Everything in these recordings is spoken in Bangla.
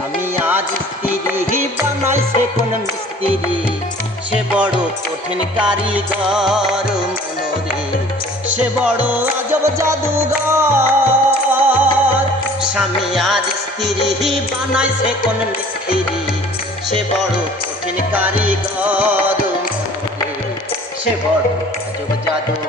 স্বামী আজ স্ত্রী বানাইছে কোন মিস্ত্রি, সে বড় কঠিন কারিগর মনোরে, সে বড় আজব জাদুঘর। স্বামী আজ স্ত্রী বানাইছে কোন মিস্ত্রি, সে বড় কঠিন কারিগর মনোরে, সে বড় আজব জাদুঘর।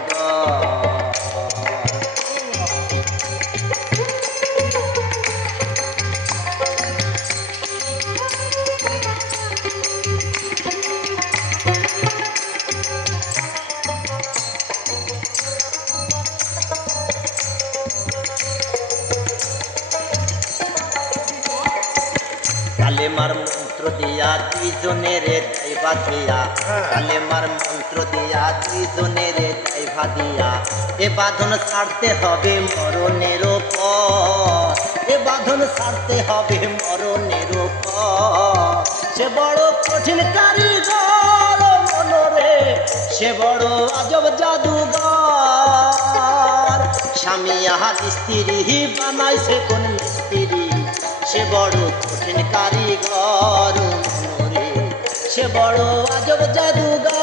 কালেমার মন্ত্র দিয়া দুইজনের দাইভা দিয়া, কালেমার মন্ত্র দিয়া দুইজনের দাইভা দিয়া, এ বাঁধন ছাড়তে হবে মরণের পর, এ বাঁধন ছাড়তে হবে মরণের পর। সে বড় কঠিন কারিগর মনোরে, সে বড় আজব জাদুঘর। স্বামী আহার স্ত্রী বানাইছে কোন মিস্ত্রি, সে বড় কঠিন কারিগর মনোরে, সে বড় আজব জাদুঘর।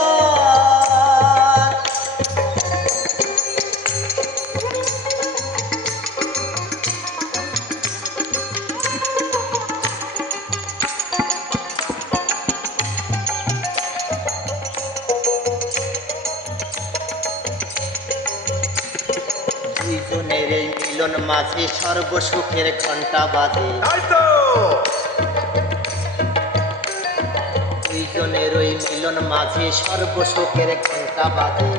দুইজনের এই মিলন মাঝে সর্বসুখের ঘণ্টা বাজে, দুইজনের ওই মিলন মাঝে সর্বসুখের ঘণ্টা বাজে।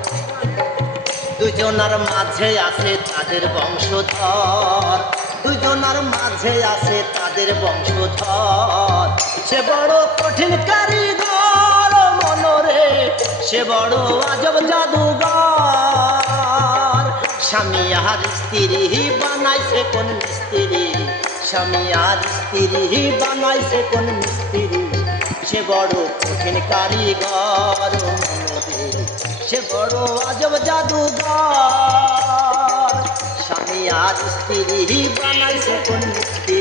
দুজনার মাঝে আছে তাদের বংশধর, দুজনার মাঝে আছে তাদের বংশধর। সে বড় কঠিন কারিগর মনোরে, সে বড় আজব জাদুঘর। স্বামী আর স্ত্রী বানাইছে কোন মিস্ত্রি, স্বামী আর স্ত্রী বানাইছে কোন মিস্ত্রি, সে বড় কঠিন কারিগর মনোরে, সে বড় আজব জাদুঘর। স্বামী আর স্ত্রী বানাইছে কোন মিস্ত্রি,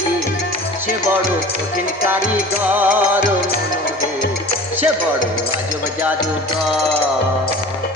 সে বড় কঠিন কারিগর মনোরে, সে বড় আজব জাদুঘর।